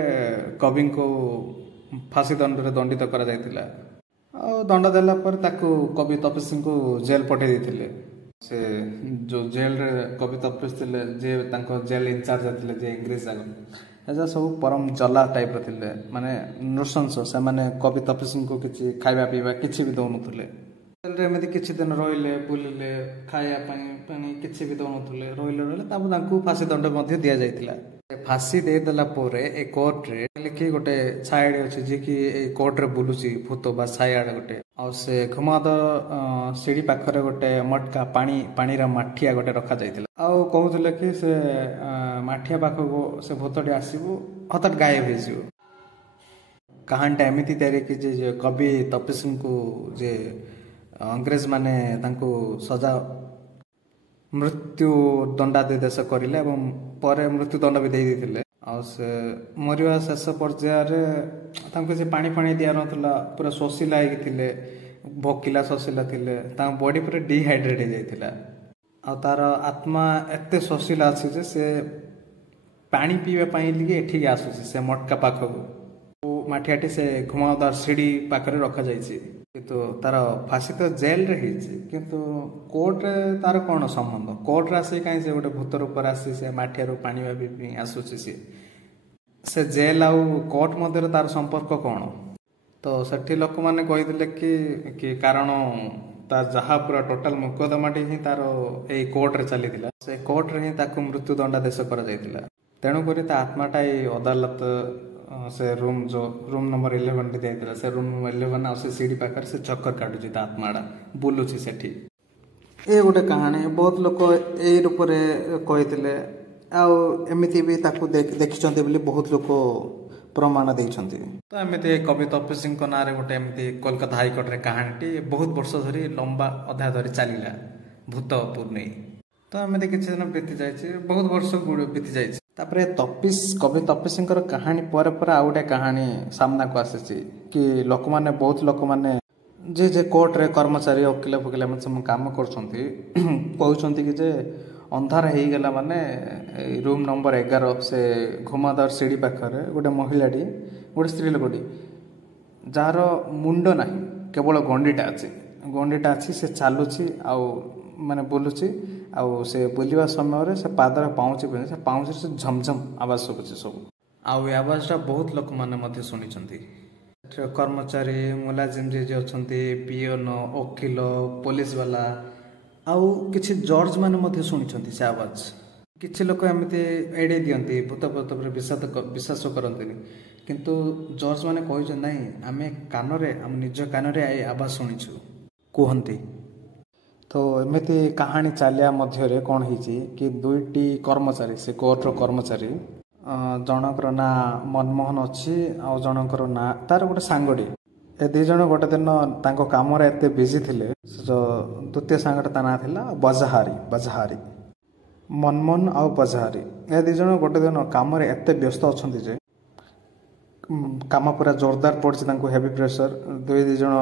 କବିଙ୍କୁ ଫାଶୀ ଦଣ୍ଡରେ ଦଣ୍ଡିତ କରାଯାଇଥିଲା। ଆଉ ଦଣ୍ଡ ଦେଲା ପରେ ତାକୁ କବି ତପସ୍ୱୀଙ୍କୁ ଜେଲ୍ ପଠାଇ ଦେଇଥିଲେ। ସେ ଯେଉଁ ଜେଲ୍ରେ କବି ତପସ୍ୱୀ ଥିଲେ, ଯିଏ ତାଙ୍କ ଜେଲ୍ ଇନଚାର୍ଜ ଥିଲେ, ଯିଏ ଇଂରେଜ ଯାକ, ଏଯାକ ସବୁ ପରମ ଜଲା ଟାଇପ୍ର ଥିଲେ, ମାନେ ନୃଶଂସ। ସେମାନେ କବି ତପସ୍ୱୀଙ୍କୁ କିଛି ଖାଇବା ପିଇବା କିଛି ବି ଦେଉନଥିଲେ। ଜେଲ୍ରେ ଏମିତି କିଛି ଦିନ ରହିଲେ, ବୁଲିଲେ, ଖାଇବା ପାଇଁ ପାଣି କିଛି ବି ଦେଉନଥିଲେ, ରହିଲେ ତାପରେ ତାଙ୍କୁ ଫାଶୀ ଦଣ୍ଡ ମଧ୍ୟ ଦିଆଯାଇଥିଲା। ଫାଶୀ ଦେଇଦେଲା ପରେ ଏ କୋର୍ଟରେ କି ଗୋଟେ ଛାୟାଡି ଅଛି ଯିଏକି ଏଇ କୋର୍ଟରେ ବୁଲୁଛି, ଭୂତ ବା ଛାୟାଡ ଗୋଟେ। ଆଉ ସେ ଘୁମାଦ ସିଡ଼ି ପାଖରେ ଗୋଟେ ମଟକା ପାଣିର ମାଠିଆ ଗୋଟେ ରଖାଯାଇଥିଲା। ଆଉ କହୁଥିଲେ କି ସେ ମାଠିଆ ପାଖକୁ ସେ ଭୂତଟି ଆସିବ, ହଠାତ୍ ଗାୟବ ହେଇଯିବ। କାହାଣୀଟା ଏମିତି ତିଆରି କି ଯେ କବି ତପସ୍ୱୀଙ୍କୁ ଯେ ଅଂଗ୍ରେଜ ମାନେ ତାଙ୍କୁ ସଜା ମୃତ୍ୟୁ ଦଣ୍ଡାଦେଶ କରିଲେ ଏବଂ ପରେ ମୃତ୍ୟୁଦଣ୍ଡ ବି ଦେଇ ଦେଇଥିଲେ। ଆଉ ସେ ମରିବା ଶେଷ ପର୍ଯ୍ୟାୟରେ ତାଙ୍କୁ କିଛି ପାଣି ଦିଆନଥିଲା, ପୁରା ଶୋଷିଲା ହେଇକି ଥିଲେ, ଭୋକିଲା ଶୋଷିଲା ଥିଲେ, ତାଙ୍କ ବଡି ପୁରା ଡିହାଇଡ୍ରେଟ୍ ହେଇଯାଇଥିଲା। ଆଉ ତାର ଆତ୍ମା ଏତେ ଶୋଷିଲା ଅଛି ଯେ ସେ ପାଣି ପିଇବା ପାଇଁ ଏଠିକି ଆସୁଛି ସେ ମଟକା ପାଖକୁ। ମାଠିଆଟି ସେ ଘୁମାଉଦାର ସିଡ଼ି ପାଖରେ ରଖାଯାଇଛି। କିନ୍ତୁ ତାର ଫାଶୀ ତ ଜେଲ୍ରେ ହେଇଛି, କିନ୍ତୁ କୋର୍ଟରେ ତାର କ'ଣ ସମ୍ବନ୍ଧ? କୋର୍ଟରେ ଆସି କାହିଁ ସେ ଗୋଟେ ଭୂତ ରୂପରେ ଆସି ସେ ମାଠିଆରୁ ପାଣି ପାଇଁ ଆସୁଛି? ସେ ଜେଲ୍ ଆଉ କୋର୍ଟ ମଧ୍ୟରେ ତାର ସମ୍ପର୍କ କ'ଣ? ତ ସେଠି ଲୋକମାନେ କହିଥିଲେ କି କାରଣ ତାର ଯାହା ପୁରା ଟୋଟାଲ ମୁକଦମାଟି ହିଁ ତାର ଏଇ କୋର୍ଟରେ ଚାଲିଥିଲା, ସେ କୋର୍ଟରେ ହିଁ ତାକୁ ମୃତ୍ୟୁଦଣ୍ଡାଦେଶ କରାଯାଇଥିଲା। ତେଣୁକରି ତା ଆତ୍ମାଟା ଏଇ ଅଦାଲତ ସେ ରୁମ୍ ନମ୍ବର 11 ଦିଆଯାଇଥିଲା, ସେ ରୁମ୍ 11 ଆଉ ସେ ସିଡ଼ି ପାଖରେ ସେ ଚକ୍କର କାଟୁଛି, ତା ଆତ୍ମାଟା ବୁଲୁଛି ସେଠି। ଏ ଗୋଟେ କାହାଣୀ ବହୁତ ଲୋକ ଏଇ ରୂପରେ କହିଥିଲେ। ଆଉ ଏମିତି ବି ତାକୁ ଦେଖିଛନ୍ତି ବୋଲି ବହୁତ ଲୋକ ପ୍ରମାଣ ଦେଇଛନ୍ତି। ତ ଏମିତି କବି ତପସ୍ୱୀଙ୍କ ନାଁରେ ଗୋଟେ ଏମିତି କୋଲକାତା ହାଇକୋର୍ଟରେ କାହାଣୀଟି ବହୁତ ବର୍ଷ ଧରି ଲମ୍ବା ଅଧ୍ୟାୟ ଧରି ଚାଲିଲା ଭୂତକୁ ନେଇ। ତ ଏମିତି କିଛି ଦିନ ବିତି ଯାଇଛି, ବହୁତ ବର୍ଷ ବିତି ଯାଇଛି। ତାପରେ କବି ତପସ୍ୱୀଙ୍କର କାହାଣୀ ପରେ ଆଉ ଗୋଟେ କାହାଣୀ ସାମ୍ନାକୁ ଆସିଛି କି ବହୁତ ଲୋକମାନେ ଯେ କୋର୍ଟରେ କର୍ମଚାରୀ ଓକିଲ ଫକିଲ ସବୁ କାମ କରୁଛନ୍ତି କହୁଛନ୍ତି କି ଯେ ଅନ୍ଧାର ହେଇଗଲା ମାନେ ଏଇ ରୁମ୍ ନମ୍ବର 11 ସେ ଘୁମାଦାର ସିଡ଼ି ପାଖରେ ଗୋଟେ ମହିଳାଟି, ଗୋଟେ ସ୍ତ୍ରୀ ଲୋକଟି, ଯାହାର ମୁଣ୍ଡ ନାହିଁ, କେବଳ ଗଣ୍ଡିଟା ଅଛି, ସେ ଚାଲୁଛି ଆଉ ମାନେ ବୁଲୁଛି। ଆଉ ସେ ବୁଲିବା ସମୟରେ ସେ ପାଦରେ ପାଉଁଜି ପିନ୍ଧେ, ସେ ପାଉଁଜିରେ ସେ ଝମଝମ ଆବାଜ ଶୁଭୁଛି ସବୁ। ଆଉ ଏ ଆବାଜଟା ବହୁତ ଲୋକମାନେ ମଧ୍ୟ ଶୁଣିଛନ୍ତି। କର୍ମଚାରୀ, ମୁଲାଜିମ ଯିଏ ଅଛନ୍ତି, ପିଅନ, ଓକିଲ, ପୋଲିସ ବାଲା ଆଉ କିଛି ଜର୍ଜ ମାନେ ମଧ୍ୟ ଶୁଣିଛନ୍ତି ସେ ଆବାଜ। କିଛି ଲୋକ ଏମିତି ଏଡ଼େଇ ଦିଅନ୍ତି, ଭୂତ ଉପରେ ବିଶ୍ୱାସ କରନ୍ତିନି, କିନ୍ତୁ ଜର୍ଜ ମାନେ କହିଛନ୍ତି ନାଇଁ, ଆମେ ଆମ ନିଜ କାନରେ ଏ ଆବାଜ ଶୁଣିଛୁ କୁହନ୍ତି। ତ ଏମିତି କାହାଣୀ ଚାଲିବା ମଧ୍ୟରେ କ'ଣ ହେଇଛି କି ଦୁଇଟି କର୍ମଚାରୀ, ସେ କୋର୍ଟର କର୍ମଚାରୀ, ଜଣଙ୍କର ନାଁ ମନମୋହନ ଅଛି ଆଉ ଜଣଙ୍କର ନାଁ ତାର ଗୋଟେ ସାଙ୍ଗଟି। ଏ ଦୁଇ ଜଣ ଗୋଟେ ଦିନ ତାଙ୍କ କାମରେ ଏତେ ବିଜି ଥିଲେ, ଦ୍ୱିତୀୟ ସାଙ୍ଗଟା ତା ନାଁ ଥିଲା ବଜାହାରୀ। ମନମୋହନ ଆଉ ବଜାହାରୀ, ଏ ଦୁଇ ଜଣ ଗୋଟେ ଦିନ କାମରେ ଏତେ ବ୍ୟସ୍ତ ଅଛନ୍ତି ଯେ କାମ ପୁରା ଜୋରଦାର ପଡ଼ିଛି, ତାଙ୍କୁ ହେଭି ପ୍ରେସର। ଦୁଇ ଜଣ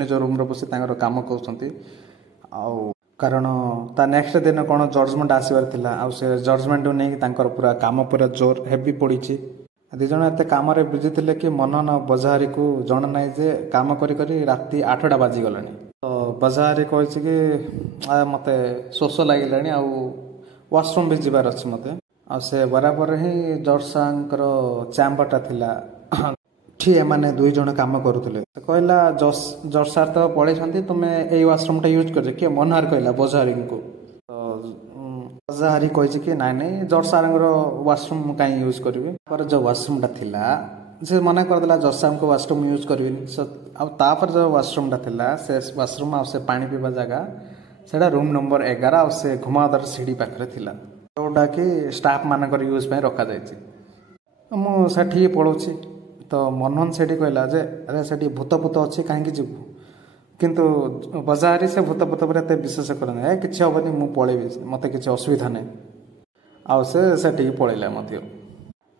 ନିଜ ରୁମ୍ରେ ବସି ତାଙ୍କର କାମ କରୁଛନ୍ତି। ଆଉ କାରଣ ତା ନେକ୍ସଟ ଦିନ କ'ଣ ଜଜମେଣ୍ଟ ଆସିବାର ଥିଲା, ଆଉ ସେ ଜଜମେଣ୍ଟକୁ ନେଇକି ତାଙ୍କର ପୁରା କାମ ପୁରା ଜୋର ହେଭି ପଡ଼ିଛି। ଦୁଇ ଜଣ ଏତେ କାମରେ ବିଜି ଥିଲେ କି ମନନ ଆଉ ବଜାହାରୀକୁ ଜଣା ନାହିଁ ଯେ କାମ କରି ରାତି 8ଟା ବାଜିଗଲାଣି। ତ ବଜାହାରୀ କହିଛି କି ମୋତେ ଶୋଷ ଲାଗିଲାଣି, ଆଉ ୱାସରୁମ୍ ବି ଯିବାର ଅଛି ମୋତେ। ଆଉ ସେ ବରାବର ହିଁ ଜର୍ଜ ସାର୍ଙ୍କର ଚ୍ୟାମ୍ବରଟା ଥିଲା, ଏମାନେ ଦୁଇ ଜଣ କାମ କରୁଥିଲେ। ସେ କହିଲା ଜର୍ଜ ସାର୍ ତ ପଳେଇଛନ୍ତି, ତୁମେ ଏଇ ୱାସରୁମ୍ଟା ୟୁଜ୍ କରିଛ। କିଏ? ମନୋହର କହିଲା ବଜାହାରୀଙ୍କୁ। ତ ବଜାହାରୀ କହିଛି କି ନାଇଁ ଜର୍ଜ ସାର୍ଙ୍କର ୱାସରୁମ୍ ମୁଁ କାହିଁ ୟୁଜ୍ କରିବି। ତାପରେ ଯେଉଁ ୱାସରୁମ୍ଟା ଥିଲା ସେ ମନା କରିଦେଲା ଜର୍ଜ ସାର୍ଙ୍କ ୱାସରୁମ୍ ୟୁଜ୍ କରିବିନି। ଆଉ ତାପରେ ଯେଉଁ ୱାସରୁମ୍ଟା ଥିଲା, ସେ ୱାସରୁମ୍ ଆଉ ସେ ପାଣି ପିଇବା ଜାଗା ସେଇଟା ରୁମ୍ ନମ୍ବର 11 ଆଉ ସେ ଘୁମାଦାର ସିଡ଼ି ପାଖରେ ଥିଲା, ଯେଉଁଟାକି ଷ୍ଟାଫ୍ ମାନଙ୍କର ୟୁଜ୍ ପାଇଁ ରଖାଯାଇଛି। ମୁଁ ସେଠିକି ପଳାଉଛି। ତ ମନୋହନ ସେଠି କହିଲା ଯେ ଆରେ ସେଠି ଭୂତ ଅଛି, କାହିଁକି ଯିବୁ? କିନ୍ତୁ ବଜାହାରୀ ସେ ଭୂତ ଭୂତ ଉପରେ ଏତେ ବିଶ୍ୱାସ କରନ୍ତି, କିଛି ହେବନି, ମୁଁ ପଳେଇବି, ମୋତେ କିଛି ଅସୁବିଧା ନାହିଁ। ଆଉ ସେ ସେଠିକି ପଳେଇଲା ମଧ୍ୟ।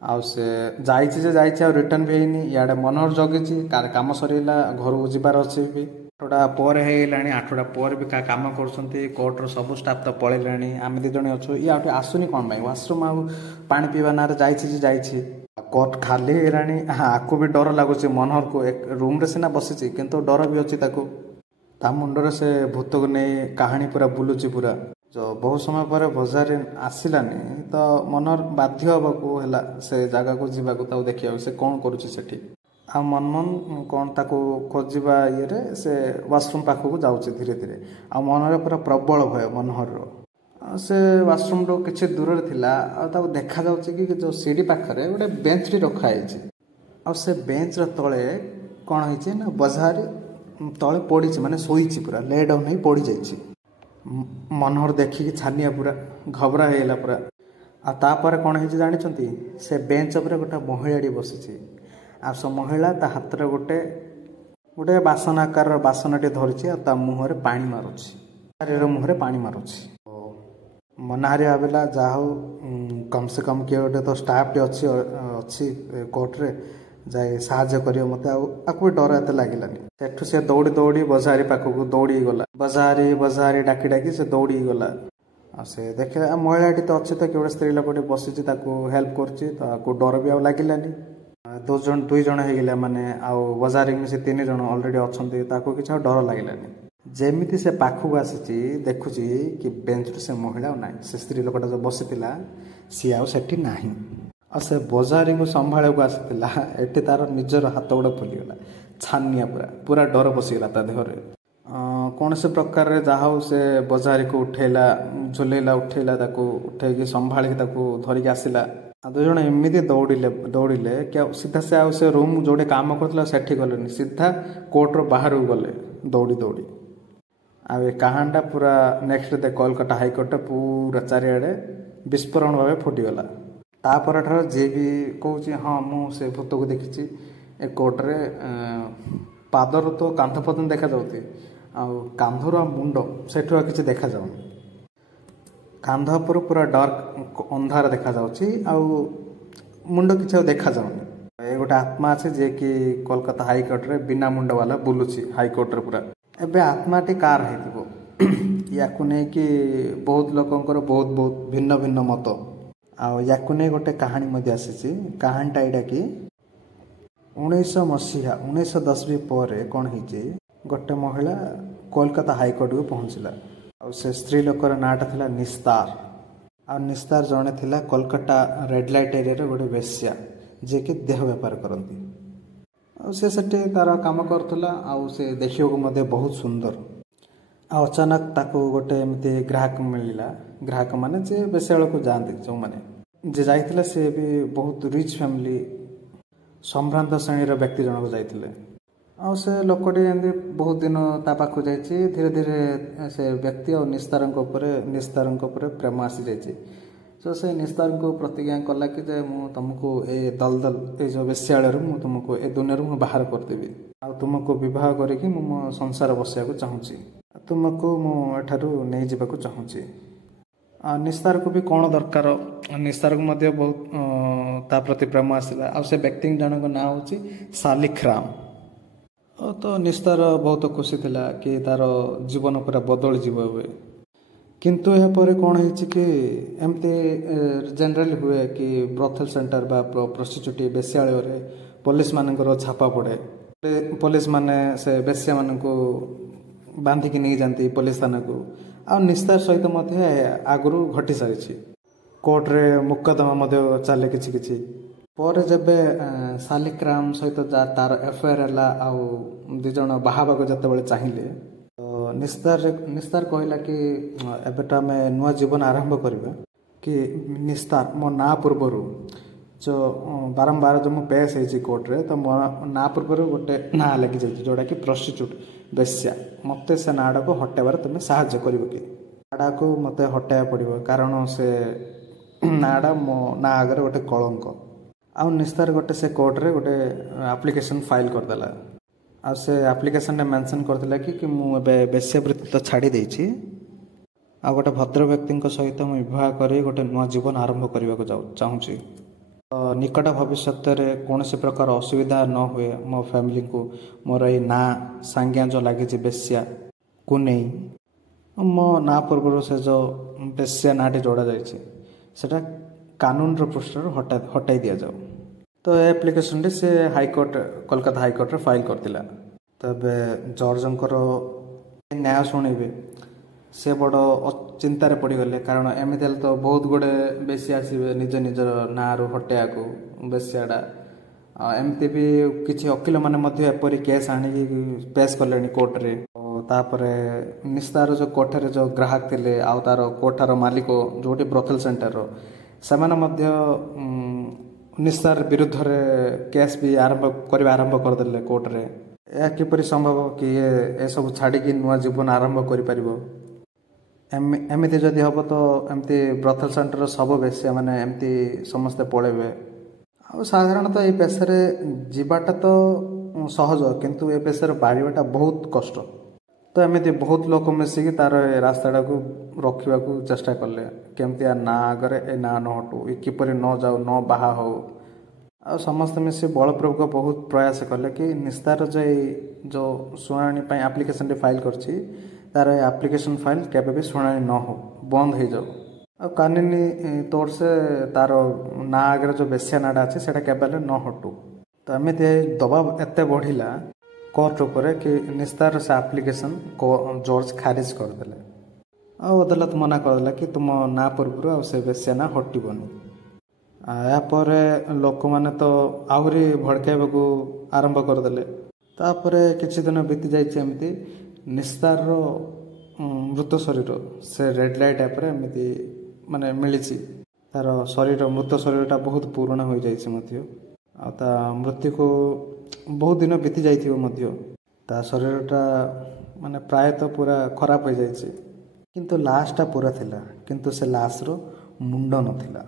ଆଉ ସେ ଯାଇଛି ଯେ ଯାଇଛି, ଆଉ ରିଟର୍ନ ବି ହେଇନି। ଇଆଡ଼େ ମନୋହର ଜଗିଛି, କାମ ସରିଲା, ଘରକୁ ଯିବାର ଅଛି ବି। 8ଟା ପରେ ହେଇଗଲାଣି, 8ଟା ପରେ ବି କାମ କରୁଛନ୍ତି। କୋର୍ଟର ସବୁ ଷ୍ଟାଫ୍ ତ ପଳେଇଲାଣି, ଆମେ 2 ଜଣ ଅଛୁ। ଇଏ ଆଉ ଆସୁନି କ'ଣ ପାଇଁ? ୱାସରୁମ୍ ଆଉ ପାଣି ପିଇବା ନାଁରେ ଯାଇଛି ଯେ ଯାଇଛି। କୋର୍ଟ ଖାଲି ହେଇଗଲାଣି। ଆକୁ ବି ଡର ଲାଗୁଛି ମନୋହରକୁ, ରୁମ୍ରେ ସିନା ବସିଛି କିନ୍ତୁ ଡର ବି ଅଛି ତାକୁ। ତା ମୁଣ୍ଡରେ ସେ ଭୂତକୁ ନେଇ କାହାଣୀ ପୁରା ବୁଲୁଛି ପୁରା। ବହୁତ ସମୟ ପରେ ବଜାରରେ ଆସିଲାନି ତ ମନୋହର ବାଧ୍ୟ ହେବାକୁ ହେଲା ସେ ଜାଗାକୁ ଯିବାକୁ, ତାକୁ ଦେଖିବାକୁ ସେ କ'ଣ କରୁଛି ସେଠି। ଆଉ ମନମନ କ'ଣ ତାକୁ ଖୋଜିବା ଇଏରେ ସେ ୱାସରୁମ୍ ପାଖକୁ ଯାଉଛି ଧୀରେ ଧୀରେ। ଆଉ ମନରେ ପୁରା ପ୍ରବଳ ଭୟ ମନୋହରର। ସେ ୱାସରୁମ୍ରୁ କିଛି ଦୂରରେ ଥିଲା, ଆଉ ତାକୁ ଦେଖାଯାଉଛି କି ଯେଉଁ ସିଡ଼ି ପାଖରେ ଗୋଟେ ବେଞ୍ଚଟି ରଖାହେଇଛି। ଆଉ ସେ ବେଞ୍ଚର ତଳେ କ'ଣ ହେଇଛି ନା ବଜାହାରୀ ତଳେ ପଡ଼ିଛି, ମାନେ ଶୋଇଛି, ପୁରା ଲେ ଡାଉନ୍ ହେଇ ପଡ଼ିଯାଇଛି। ମନୋହର ଦେଖିକି ଛାନିଆ, ପୁରା ଘବରା ହେଇଗଲା ପୁରା। ଆଉ ତାପରେ କ'ଣ ହେଇଛି ଜାଣିଛନ୍ତି? ସେ ବେଞ୍ଚ ଉପରେ ଗୋଟେ ମହିଳାଟି ବସିଛି। ଆଉ ସେ ମହିଳା ତା ହାତରେ ଗୋଟେ ବାସନ ଆକାରର ବାସନଟି ଧରିଛି, ଆଉ ତା ମୁହଁରେ ପାଣି ମାରୁଛି, ମୁହଁରେ ପାଣି ମାରୁଛି। ମନାହାରୀ ଭାବିଲା ଯାହା ହଉ କମ୍ ସେ କମ୍ କିଏ ଗୋଟେ ତ ଷ୍ଟାଫ୍ଟି ଅଛି କୋର୍ଟରେ, ଯାଇ ସାହାଯ୍ୟ କରିବ ମୋତେ। ଆଉ ଆକୁ ବି ଡର ଏତେ ଲାଗିଲାନି। ସେଠୁ ସେ ଦୌଡ଼ି ଦୌଡ଼ି ବଜାହାରୀ ପାଖକୁ ଦୌଡ଼ିକି ଗଲା। ବଜାହାରୀ ଡାକି ଡାକି ସେ ଦୌଡ଼ିକି ଗଲା। ଆଉ ସେ ଦେଖିଲା ମହିଳାଟି ତ ଅଛି, ତ କେଉଁ ଗୋଟେ ସ୍ତ୍ରୀ ଲୋକଟି ବସିଛି, ତାକୁ ହେଲ୍ପ କରୁଛି। ତାକୁ ଡର ବି ଆଉ ଲାଗିଲାନି। 2 ଜଣ ହେଇଗଲା ମାନେ, ଆଉ ବଜାହାରୀ ମିଶି 3 ଜଣ ଅଲରେଡ଼ି ଅଛନ୍ତି। ତାକୁ କିଛି ଆଉ ଡର ଲାଗିଲାନି। ଯେମିତି ସେ ପାଖକୁ ଆସିଛି, ଦେଖୁଛି କି ବେଞ୍ଚରେ ସେ ମହିଳା ଆଉ ନାହିଁ। ସେ ସ୍ତ୍ରୀ ଲୋକଟା ଯେଉଁ ବସିଥିଲା ସିଏ ଆଉ ସେଠି ନାହିଁ। ଆଉ ସେ ବଜାହାରୀକୁ ସମ୍ଭାଳିବାକୁ ଆସିଥିଲା, ଏଠି ତାର ନିଜର ହାତ ଗୋଡ଼ ଫୁଲିଗଲା। ଛାନିଆ ପୁରା ଡର ପଶିଗଲା ତା ଦେହରେ। କୌଣସି ପ୍ରକାରରେ ଯାହା ହଉ ସେ ବଜାହାରୀକୁ ଉଠେଇଲା, ତାକୁ ଉଠେଇକି ସମ୍ଭାଳିକି ତାକୁ ଧରିକି ଆସିଲା। ଆଉ 2 ଜଣ ଏମିତି ଦୌଡ଼ିଲେ କି ଆଉ ସିଧା ସେ ରୁମ୍ ଯେଉଁଠି କାମ କରୁଥିଲା ସେଠି ଗଲେନି, ସିଧା କୋର୍ଟର ବାହାରକୁ ଗଲେ ଦୌଡ଼ି ଦୌଡ଼ି। ଆଉ ଏ କାହାଣୀଟା ପୁରା ନେକ୍ସଟ ଡେ କୋଲକାତା ହାଇକୋର୍ଟରେ ପୁରା ଚାରିଆଡ଼େ ବିସ୍ଫୋରଣ ଭାବେ ଫୁଟିଗଲା। ତାପରଠାରୁ ଯିଏ ବି କହୁଛି ହଁ ମୁଁ ସେ ଭୂତକୁ ଦେଖିଛି, ଏ କୋର୍ଟରେ ପାଦରୁ ତ କାନ୍ଧ ପର୍ଯ୍ୟନ୍ତ ଦେଖାଯାଉଛି, ଆଉ କାନ୍ଧରୁ ଆଉ ମୁଣ୍ଡ ସେଠୁ ଆଉ କିଛି ଦେଖାଯାଉନି। କାନ୍ଧ ଉପରୁ ପୁରା ଡାର୍କ ଅନ୍ଧାର ଦେଖାଯାଉଛି, ଆଉ ମୁଣ୍ଡ କିଛି ଆଉ ଦେଖାଯାଉନି। ଏ ଗୋଟେ ଆତ୍ମା ଅଛି ଯିଏକି କୋଲକାତା ହାଇକୋର୍ଟରେ ବିନା ମୁଣ୍ଡ ବାଲା ବୁଲୁଛି ହାଇକୋର୍ଟରେ ପୁରା। ଏବେ ଆତ୍ମାଟି କାହାର ହେଇଥିବ, ୟାକୁ ନେଇକି ବହୁତ ଲୋକଙ୍କର ବହୁତ ଭିନ୍ନ ଭିନ୍ନ ମତ। ଆଉ ୟାକୁ ନେଇ ଗୋଟେ କାହାଣୀ ମଧ୍ୟ ଆସିଛି। କାହାଣୀଟା ଏଇଟା କି 1910 ପରେ କ'ଣ ହେଇଛି, ଗୋଟେ ମହିଳା କୋଲକାତା ହାଇକୋର୍ଟକୁ ପହଞ୍ଚିଲା। ଆଉ ସେ ସ୍ତ୍ରୀ ଲୋକର ନାଁଟା ଥିଲା ନିସ୍ତାର। ଆଉ ନିସ୍ତାର ଜଣେ ଥିଲା କୋଲକାତା ରେଡ୍ ଲାଇଟ୍ ଏରିଆରେ ଗୋଟେ ବେଶ୍ୟା, ଯିଏକି ଦେହ ବେପାର କରନ୍ତି। ଆଉ ସେ ସେଠି ତା'ର କାମ କରୁଥିଲା। ଆଉ ସେ ଦେଖିବାକୁ ମଧ୍ୟ ବହୁତ ସୁନ୍ଦର। ଆଉ ଅଚାନକ ତାକୁ ଗୋଟେ ଏମିତି ଗ୍ରାହକ ମିଳିଲା। ଗ୍ରାହକ ମାନେ ଯେ ବେଶ୍ୟାଳୟକୁ ଯାଆନ୍ତି, ଯେଉଁମାନେ ଯେ ଯାଇଥିଲେ ସେ ବି ବହୁତ ରିଚ୍ ଫ୍ୟାମିଲି, ସମ୍ଭ୍ରାନ୍ତ ଶ୍ରେଣୀର ବ୍ୟକ୍ତି ଜଣକ ଯାଇଥିଲେ। ଆଉ ସେ ଲୋକଟି ଏମିତି ବହୁତ ଦିନ ତା ପାଖକୁ ଯାଇଛି। ଧୀରେ ଧୀରେ ସେ ବ୍ୟକ୍ତି ଆଉ ନିସ୍ତାରଙ୍କ ଉପରେ ପ୍ରେମ ଆସିଯାଇଛି। ତ ସେ ନିସ୍ତାରଙ୍କୁ ପ୍ରତିଜ୍ଞା କଲା କି ଯେ ମୁଁ ତୁମକୁ ଏ ଦଲଦଲ ଏଇ ଯେଉଁ ବେଶ୍ୟାଳୟରୁ ମୁଁ ତୁମକୁ ଏ ଦୁନିଆରୁ ମୁଁ ବାହାର କରିଦେବି, ଆଉ ତୁମକୁ ବିବାହ କରିକି ମୁଁ ମୋ ସଂସାର ବସାଇବାକୁ ଚାହୁଁଛି, ତୁମକୁ ମୁଁ ଏଠାରୁ ନେଇଯିବାକୁ ଚାହୁଁଛି। ଆଉ ନିସ୍ତାରକୁ ବି କ'ଣ ଦରକାର, ନିସ୍ତାରକୁ ମଧ୍ୟ ବହୁତ ତା ପ୍ରତି ପ୍ରେମ ଆସିଲା। ଆଉ ସେ ବ୍ୟକ୍ତି ଜଣଙ୍କ ନାଁ ହେଉଛି ଶାଲିଖ ରାମ। ତ ନିସ୍ତାର ବହୁତ ଖୁସି ଥିଲା କି ତାର ଜୀବନ ପୁରା ବଦଳିଯିବ ଏବେ। କିନ୍ତୁ ଏହାପରେ କ'ଣ ହେଇଛି କି ଏମିତି ଜେନେରାଲି ହୁଏ କି ବ୍ରଥେଲ ସେଣ୍ଟର ବା ପ୍ରସ୍ଟିଚ୍ୟୁଟ୍ ବେଶ୍ୟାଳୟରେ ପୋଲିସମାନଙ୍କର ଛାପା ପଡ଼େ। ପୋଲିସମାନେ ସେ ବେଶ୍ୟାମାନଙ୍କୁ ବାନ୍ଧିକି ନେଇଯାଆନ୍ତି ପୋଲିସ ଥାନାକୁ। ଆଉ ନିସ୍ତାର ସହିତ ମଧ୍ୟ ଆଗରୁ ଘଟି ସାରିଛି। କୋର୍ଟରେ ମୁକଦମା ମଧ୍ୟ ଚାଲେ କିଛି। ପରେ ଯେବେ ଶାଲିଖ ରାମ ସହିତ ତାର ଏଫଆଇଆର ହେଲା, ଆଉ 2 ଜଣ ବାହା ହେବାକୁ ଯେତେବେଳେ ଚାହିଁଲେ, ତ ନିସ୍ତାର କହିଲା କି ଏବେ ତ ଆମେ ନୂଆ ଜୀବନ ଆରମ୍ଭ କରିବା। କି ନିସ୍ତାର ମୋ ନାଁ ପୂର୍ବରୁ ବାରମ୍ବାର ଯେଉଁ ମୁଁ ପେଶ ହେଇଛି କୋର୍ଟରେ, ତ ମୋ ନାଁ ପୂର୍ବରୁ ଗୋଟେ ନାଁ ଲାଗିଯାଇଛି ଯେଉଁଟାକି ପ୍ରସ୍ଟିଚ୍ୟୁଟ୍, ବେଶ୍ୟା। ମୋତେ ସେ ନାଁଟାକୁ ହଟାଇବାରେ ତୁମେ ସାହାଯ୍ୟ କରିବ କି? ନାଁଟାକୁ ମୋତେ ହଟାଇବାକୁ ପଡ଼ିବ, କାରଣ ସେ ନାଁଟା ମୋ ନାଁ ଆଗରେ ଗୋଟେ କଳଙ୍କ। ଆଉ ନିସ୍ତାର ସେ କୋର୍ଟରେ ଗୋଟେ ଆପ୍ଲିକେସନ୍ ଫାଇଲ୍ କରିଦେଲା। ଆଉ ସେ ଆପ୍ଲିକେସନରେ ମେନସନ୍ କରିଥିଲା କି ମୁଁ ଏବେ ବେଶ୍ୟାବୃତ୍ତି ତ ଛାଡ଼ି ଦେଇଛି, ଆଉ ଗୋଟେ ଭଦ୍ର ବ୍ୟକ୍ତିଙ୍କ ସହିତ ମୁଁ ବିବାହ କରି ଗୋଟେ ନୂଆ ଜୀବନ ଆରମ୍ଭ କରିବାକୁ ଚାହୁଁଛି। ତ ନିକଟ ଭବିଷ୍ୟତରେ କୌଣସି ପ୍ରକାର ଅସୁବିଧା ନ ହୁଏ ମୋ ଫ୍ୟାମିଲିକୁ, ମୋର ଏଇ ନାଁ ସାଙ୍ଗିଆ ଯେଉଁ ଲାଗିଛି ବେଶ୍ୟାକୁ ନେଇ, ମୋ ନାଁ ପୂର୍ବରୁ ସେ ଯେଉଁ ବେଶ୍ୟା ନାଁଟି ଯୋଡ଼ାଯାଇଛି ସେଇଟା କାନୁନର ପୃଷ୍ଠାରୁ ହଟାଇ ଦିଆଯାଉ। ତ ଏ ଆପ୍ଲିକେସନଟି ସେ ହାଇକୋର୍ଟ, କୋଲକାତା ହାଇକୋର୍ଟରେ ଫାଇଲ୍ କରିଥିଲା। ତ ଏବେ ଜର୍ଜଙ୍କର ନ୍ୟାୟ ଶୁଣିବେ ସେ ବଡ଼ ଚିନ୍ତାରେ ପଡ଼ିଗଲେ, କାରଣ ଏମିତି ହେଲେ ତ ବହୁତ ଗୁଡ଼େ ବେଶ୍ୟା ଆସିବେ ନିଜ ନିଜର ନାଁରୁ ହଟେଇବାକୁ ବେଶ୍ୟାଟା। ଏମିତି ବି କିଛି ଓକିଲମାନେ ମଧ୍ୟ ଏପରି କେସ୍ ଆଣିକି ପେଶ୍ କଲେଣି କୋର୍ଟରେ। ତାପରେ ନିସ୍ତାର ଯେଉଁ କୋଠାରେ ଯେଉଁ ଗ୍ରାହକ ଥିଲେ ଆଉ ତାର କୋଠାର ମାଲିକ ଯେଉଁଠି ବ୍ରୋଥେଲ ସେଣ୍ଟରର, ସେମାନେ ମଧ୍ୟ ନିସ୍ତାର ବିରୁଦ୍ଧରେ କେସ୍ ବି ଆରମ୍ଭ କରିଦେଲେ କୋର୍ଟରେ। ଏହା କିପରି ସମ୍ଭବ କି ଏସବୁ ଛାଡ଼ିକି ନୂଆ ଜୀବନ ଆରମ୍ଭ କରିପାରିବ? ଏମିତି ଯଦି ହେବ ତ ଏମିତି ବ୍ରୋଥେଲ ସେଣ୍ଟରର ସବୁ ବେଶ୍ୟାମାନେ ଏମିତି ସମସ୍ତେ ପଳେଇବେ। ଆଉ ସାଧାରଣତଃ এই ପେଶାରେ ଯିବାଟା ତ ସହଜ, କିନ୍ତୁ ଏ ପେଶାରେ ବାହାରିବାଟା ବହୁତ କଷ୍ଟ। ତ ଏମିତି ବହୁତ ଲୋକ ମିଶିକି ତାର ଏ ରାସ୍ତାଟାକୁ ରଖିବାକୁ ଚେଷ୍ଟା କଲେ, କେମିତି ଆ ନାଁ ଆଗରେ ଏ ନାଁ ନ ହଟୁ, ଏ କିପରି ନ ଯାଉ, ନ ବାହା ହଉ। ଆଉ ସମସ୍ତେ ମିଶି ବଳପ୍ରଭୁଙ୍କ ବହୁତ ପ୍ରୟାସ କଲେ କି ନିସ୍ତାର ଯେଉଁ ଶୁଣାଣି ପାଇଁ ଆପ୍ଲିକେସନଟି ଫାଇଲ୍ କରିଛି ତାର ଏ ଆପ୍ଲିକେସନ ଫାଇଲ୍ କେବେ ବି ଶୁଣାଣି ନ ହଉ, ବନ୍ଦ ହେଇଯାଉ। ଆଉ କାନୁନି ତौर से ତାର ନାଁ ଆଗରେ ଯେଉଁ ବେଶ୍ୟା ନାଁଟା ଅଛି ସେଇଟା କେବେ ହେଲେ ନ ହଟୁ। ତ ଏମିତି ଦବାବ ଏତେ ବଢ଼ିଲା କୋର୍ଟ ଉପରେ କି ନିସ୍ତାର ସେ ଆପ୍ଲିକେସନ ଜର୍ଜ ଖାରିଜ କରିଦେଲେ। ଆଉ ଅଦାଲତ ମନା କରିଦେଲା କି ତୁମ ନାଁ ପୂର୍ବରୁ ଆଉ ସେ ବେଶ୍ୟା ନାଁ ହଟିବନି। ଏହାପରେ ଲୋକମାନେ ତ ଆହୁରି ଭଡ଼କାଇବାକୁ ଆରମ୍ଭ କରିଦେଲେ। ତାପରେ କିଛି ଦିନ ବିତି ଯାଇଛି ଏମିତି। ନିସ୍ତାରର ମୃତ ଶରୀର ସେ ରେଡ୍ ଲାଇଟ୍ ଆପରେ ଏମିତି ମାନେ ମିଳିଛି। ତାର ଶରୀର, ମୃତ ଶରୀରଟା ବହୁତ ପୁରୁଣା ହୋଇଯାଇଛି ମଧ୍ୟ, ଆଉ ତା ମୃତ୍ୟୁକୁ ବହୁତ ଦିନ ବିତି ଯାଇଥିବ ମଧ୍ୟ। ତା ଶରୀରଟା ମାନେ ପ୍ରାୟତଃ ପୁରା ଖରାପ ହୋଇଯାଇଛି, କିନ୍ତୁ ଲାଶଟା ପୁରା ଥିଲା, କିନ୍ତୁ ସେ ଲାଶର ମୁଣ୍ଡ ନଥିଲା।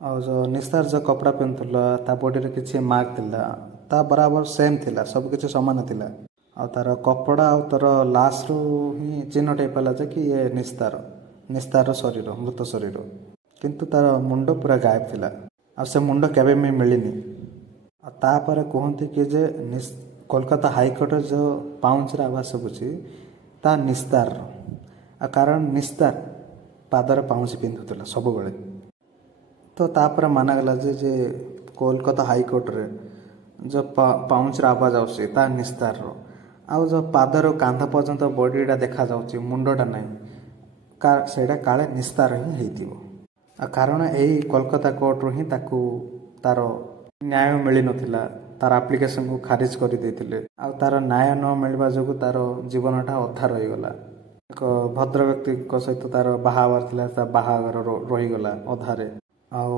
ଆଉ ଯେଉଁ ନିସ୍ତାର ଯେଉଁ କପଡ଼ା ପିନ୍ଧୁଥିଲା ତା ବଡ଼ିରେ କିଛି ମାର୍କ ଥିଲା, ତା ବରାବର ସେମ୍ ଥିଲା, ସବୁକିଛି ସମାନ ଥିଲା। ଆଉ ତାର କପଡ଼ା ଆଉ ତାର ଲାଶରୁ ହିଁ ଚିହ୍ନଟ ହେଇପାରିଲା ଯେ କି ଇଏ ନିସ୍ତାରର ଶରୀର, ମୃତ ଶରୀର। କିନ୍ତୁ ତାର ମୁଣ୍ଡ ପୁରା ଗାୟବ ଥିଲା, ଆଉ ସେ ମୁଣ୍ଡ କେବେ ବି ମିଳିନି। ଆଉ ତାପରେ କୁହନ୍ତି କି ଯେ କୋଲକାତା ହାଇକୋର୍ଟର ଯେଉଁ ପାଉଁଜିର ଆବାଜ ଶୁଭୁଛି ତା ନିସ୍ତାରର। ଆଉ କାରଣ ନିସ୍ତାର ପାଦରେ ପାଉଁଜି ପିନ୍ଧୁଥିଲା ସବୁବେଳେ। ତ ତାପରେ ମାନାଗଲା ଯେ କୋଲକାତା ହାଇକୋର୍ଟରେ ଯେଉଁ ପାଉଁଜିର ଆବାଜ ଆସୁଛି ତା ନିସ୍ତାରର। ଆଉ ଯେଉଁ ପାଦରୁ କାନ୍ଧ ପର୍ଯ୍ୟନ୍ତ ବଡ଼ିଟା ଦେଖାଯାଉଛି, ମୁଣ୍ଡଟା ନାହିଁ, ସେଇଟା କାଳେ ନିସ୍ତାର ହିଁ ହେଇଥିବ। ଆଉ କାରଣ ଏଇ କୋଲକାତା କୋର୍ଟରୁ ହିଁ ତାକୁ ତାର ନ୍ୟାୟ ମିଳିନଥିଲା, ତାର ଆପ୍ଲିକେସନକୁ ଖାରିଜ କରିଦେଇଥିଲେ। ଆଉ ତାର ନ୍ୟାୟ ନ ମିଳିବା ଯୋଗୁଁ ତାର ଜୀବନଟା ଅଧା ରହିଗଲା। ଏକ ଭଦ୍ର ବ୍ୟକ୍ତିଙ୍କ ସହିତ ତାର ବାହା ହେବାର ଥିଲା, ତା ବାହାଘର ରହିଗଲା ଅଧାରେ। ଆଉ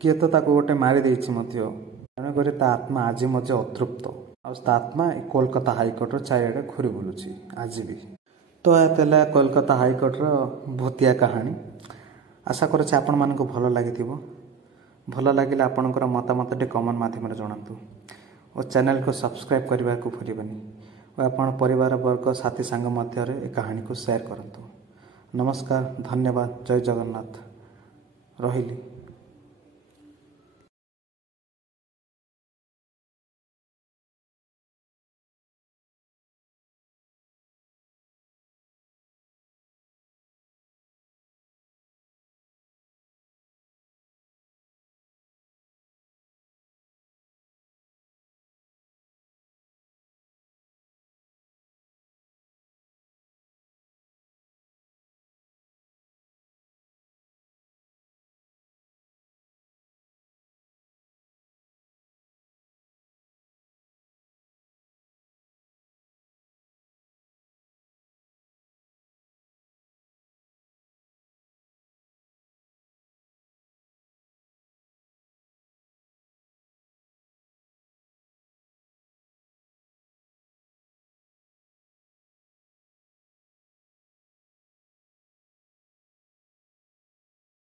କିଏ ତ ତାକୁ ଗୋଟେ ମାରି ଦେଇଛି ମଧ୍ୟ। ତେଣୁକରି ତା ଆତ୍ମା ଆଜି ମଧ୍ୟ ଅତୃପ୍ତ, ଆଉ ତା ଆତ୍ମା କୋଲକାତା ହାଇକୋର୍ଟର ଚାରିଆଡ଼େ ଘୁରି ବୁଲୁଛି ଆଜି ବି। ତ ଏହା ଥିଲା କୋଲକାତା ହାଇକୋର୍ଟର ଭୂତିଆ କାହାଣୀ। ଆଶା କରୁଛି ଆପଣମାନଙ୍କୁ ଭଲ ଲାଗିଥିବ। ଭଲ ଲାଗିଲେ ଆପଣଙ୍କର ମତାମତଟି କମେଣ୍ଟ ମାଧ୍ୟମରେ ଜଣାନ୍ତୁ, ଓ ଚ୍ୟାନେଲକୁ ସବସ୍କ୍ରାଇବ୍ କରିବାକୁ ଭୁଲିବେନି, ଓ ଆପଣ ପରିବାର ବର୍ଗ, ସାଥୀ ସାଙ୍ଗ ମଧ୍ୟରେ ଏ କାହାଣୀକୁ ସେୟାର କରନ୍ତୁ। ନମସ୍କାର, ଧନ୍ୟବାଦ, ଜୟ ଜଗନ୍ନାଥ, ରହିଲି।